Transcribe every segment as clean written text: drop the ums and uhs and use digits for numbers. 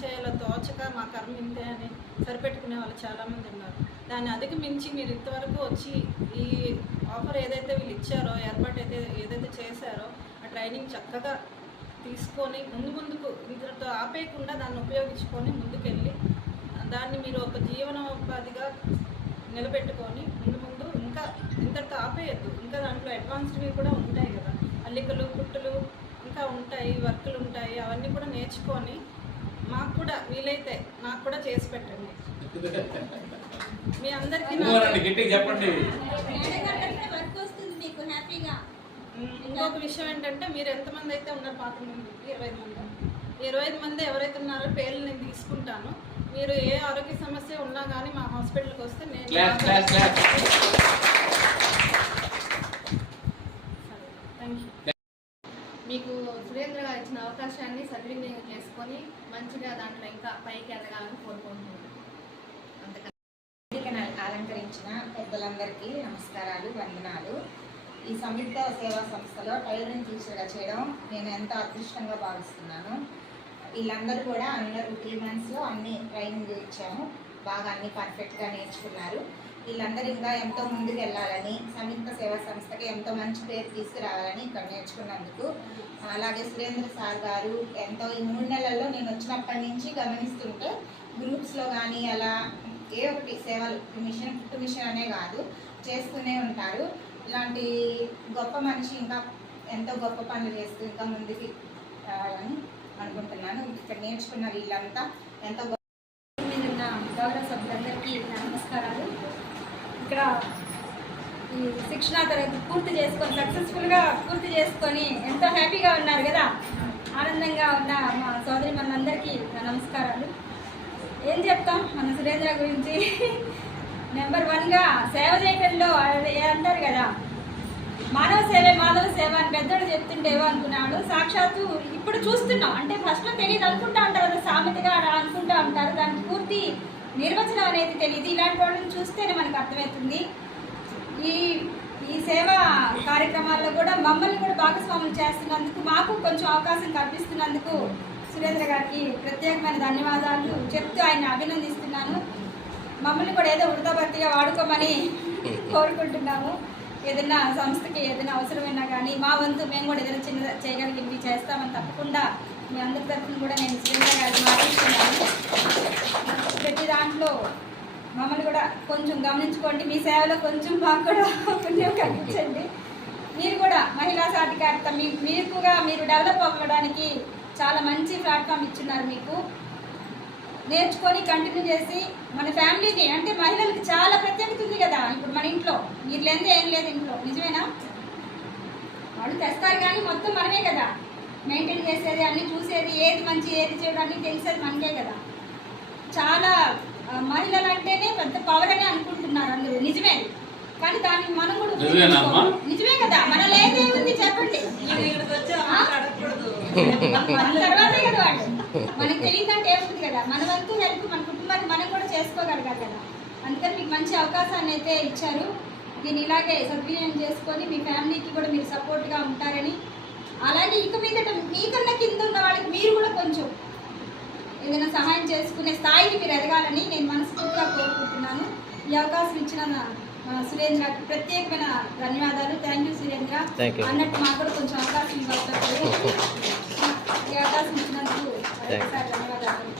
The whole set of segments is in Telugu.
చేయాలో తోచక మా కర్మ ఇంతే అని సరిపెట్టుకునే వాళ్ళు చాలామంది ఉన్నారు. దాన్ని అధిగమించి మీరు ఇంతవరకు వచ్చి ఈ ఆఫర్ ఏదైతే వీళ్ళు ఇచ్చారో, ఏర్పాటు ఏదైతే చేశారో ఆ ట్రైనింగ్ చక్కగా తీసుకొని ముందుకు ఇంతతో ఆపేయకుండా దాన్ని ఉపయోగించుకొని ముందుకెళ్ళి దాన్ని మీరు ఒక జీవనోపాధిగా నిలబెట్టుకొని ముందు ఇంకా ఇంతటితో ఆపేయద్దు. ఇంకా దాంట్లో అడ్వాన్స్డ్వి కూడా ఉంటాయి కదా, అల్లికలు కుట్టులు ఇంకా ఉంటాయి, వర్కులు ఉంటాయి. అవన్నీ కూడా నేర్చుకొని మాకు కూడా వీలైతే నాకు కూడా చేసి పెట్టండి. మీ అందరికీ ఇంకొక విషయం ఏంటంటే, మీరు ఎంతమంది అయితే ఉన్నారు పాత మంది 25 మంది ఎవరైతే ఉన్నారో పేర్లు నేను తీసుకుంటాను. మీరు ఏ ఆరోగ్య సమస్య ఉన్నా కానీ మా హాస్పిటల్కి వస్తే నేను మీకు సురేంద్ర గారు ఇచ్చిన అవకాశాన్ని సద్వినియోగం చేసుకొని మంచిగా దాంట్లో ఇంకా పైకి ఎదగాలని కోరుకుంటున్నాను. అలంకరించిన పెద్దలందరికీ నమస్కారాలు, వందనాలు. ఈ సంయుక్త సేవా సంస్థలో టైలరింగ్ టీచర్గా చేయడం నేను ఎంతో అదృష్టంగా భావిస్తున్నాను. వీళ్ళందరూ కూడా అందరూ 3 monthsలో అన్ని ట్రైనింగ్ ఇచ్చాము. బాగా అన్ని పర్ఫెక్ట్గా నేర్చుకున్నారు. వీళ్ళందరూ ఇంకా ఎంతో ముందుకు వెళ్ళాలని, సంయుక్త సేవా సంస్థకి ఎంతో మంచి పేరు తీసుకురావాలని ఇక్కడ నేర్చుకున్నందుకు, అలాగే సురేంద్ర సార్ గారు ఎంతో ఈ 3 నెలల్లో నేను వచ్చినప్పటి నుంచి గమనిస్తుంటే గ్రూప్స్లో కానీ అలా ఏ ఒకటి సేవలు మిషన్ అనే కాదు చేస్తూనే ఉంటారు. ఇలాంటి గొప్ప మనిషి ఇంకా ఎంతో గొప్ప పనులు చేస్తూ ఇంకా ముందుకు రావాలని అనుకుంటున్నాను. ఇక్కడ నేర్చుకున్న వీళ్ళంతా ఎంతో ఉన్న గౌరవ సభ్యులందరికీ నమస్కారాలు. ఇక్కడ ఈ శిక్షణా తరగతి పూర్తి చేసుకొని సక్సెస్ఫుల్గా పూర్తి చేసుకొని ఎంతో హ్యాపీగా ఉన్నారు కదా, ఆనందంగా ఉన్న మా సోదరి మనందరికీ నమస్కారాలు. ఏం చెప్తాం మన సురేంద్ర గురించి, నెంబర్ 1గా సేవ చేయడంలో అంటారు కదా, మానవ సేవే మాధవ సేవ అని పెద్దోడు చెప్తుంటేవో అనుకున్నాడు. సాక్షాత్తు ఇప్పుడు చూస్తున్నాం. అంటే ఫస్ట్లో తెలియదు అనుకుంటా ఉంటారు కదా, సామెతగా అనుకుంటూ ఉంటారు, దానికి పూర్తి నిర్వచనం అనేది తెలియదు. ఇలాంటి వాళ్ళని చూస్తేనే మనకు అర్థమవుతుంది. ఈ సేవా కార్యక్రమాల్లో కూడా మమ్మల్ని కూడా భాగస్వాములు చేస్తున్నందుకు, మాకు కొంచెం అవకాశం కల్పిస్తున్నందుకు సురేంద్ర గారికి ప్రత్యేకమైన ధన్యవాదాలు చెప్తూ ఆయన అభినందిస్తున్నాను. మమ్మల్ని కూడా ఏదో వృధాభర్తిగా వాడుకోమని కోరుకుంటున్నాము. ఏదైనా సంస్థకి ఏదైనా అవసరమైనా కానీ మా వంతు మేము కూడా ఏదైనా చిన్న చేయగలిగినవి చేస్తామని తప్పకుండా మీ అందరి తరఫున కూడా నేను సురేంద్ర గారిని మాట్లాడుతున్నాను. ప్రతి దాంట్లో మమ్మల్ని కూడా కొంచెం గమనించుకోండి. మీ సేవలో కొంచెం మాకు కూడా పుణ్యం కలిగించండి. మీరు కూడా మహిళా సాధికారత మీకుగా మీరు డెవలప్ అవ్వడానికి చాలా మంచి ప్లాట్ఫామ్ ఇచ్చున్నారు. మీకు నేర్చుకొని కంటిన్యూ చేసి మన ఫ్యామిలీని, అంటే మహిళలకు చాలా ప్రత్యేకత ఉంది కదా. ఇప్పుడు మన ఇంట్లో మీరు లేనిదే ఏం లేదు ఇంట్లో, నిజమేనా? వాళ్ళు తెస్తారు కానీ మొత్తం మనమే కదా మెయింటైన్ చేసేది, అన్నీ చూసేది, ఏది మంచి ఏది చెడు అన్నీ తెలిసేది మనకే కదా. చాలా మహిళలు అంటేనే పెద్ద పవర్ అని అనుకుంటున్నారు అందరూ, నిజమే. కానీ దాన్ని మనం కూడా నిజమే కదా, మన లేదే ఉంది చెప్పండి. మన తర్వాతే కదా వాళ్ళు, మనకు తెలియదంటే ఏముంది కదా. మన వంతు హెల్ప్ మన కుటుంబాన్ని మనం కూడా చేసుకోగలగాలి కదా. అందుకని మీకు మంచి అవకాశాన్ని అయితే ఇచ్చారు. దీన్ని ఇలాగే సద్వినియోగం చేసుకొని మీ ఫ్యామిలీకి కూడా మీరు సపోర్ట్గా ఉంటారని, అలాగే ఇక మీదట మీకన్నా కింద ఉన్న వాళ్ళకి మీరు కూడా కొంచెం ఏదైనా సహాయం చేసుకునే స్థాయికి మీరు ఎదగాలని నేను మనస్ఫూర్తిగా కోరుకుంటున్నాను. ఈ అవకాశం ఇచ్చిన సురేంద్రకి ప్రత్యేకమైన ధన్యవాదాలు. Thank you Surendra. అన్నట్టు మాకు కూడా కొంచెం అవకాశం ఇవ్వాలి. ఈ అవకాశం ఇచ్చినందుకు ధన్యవాదాలు.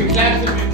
Big claps.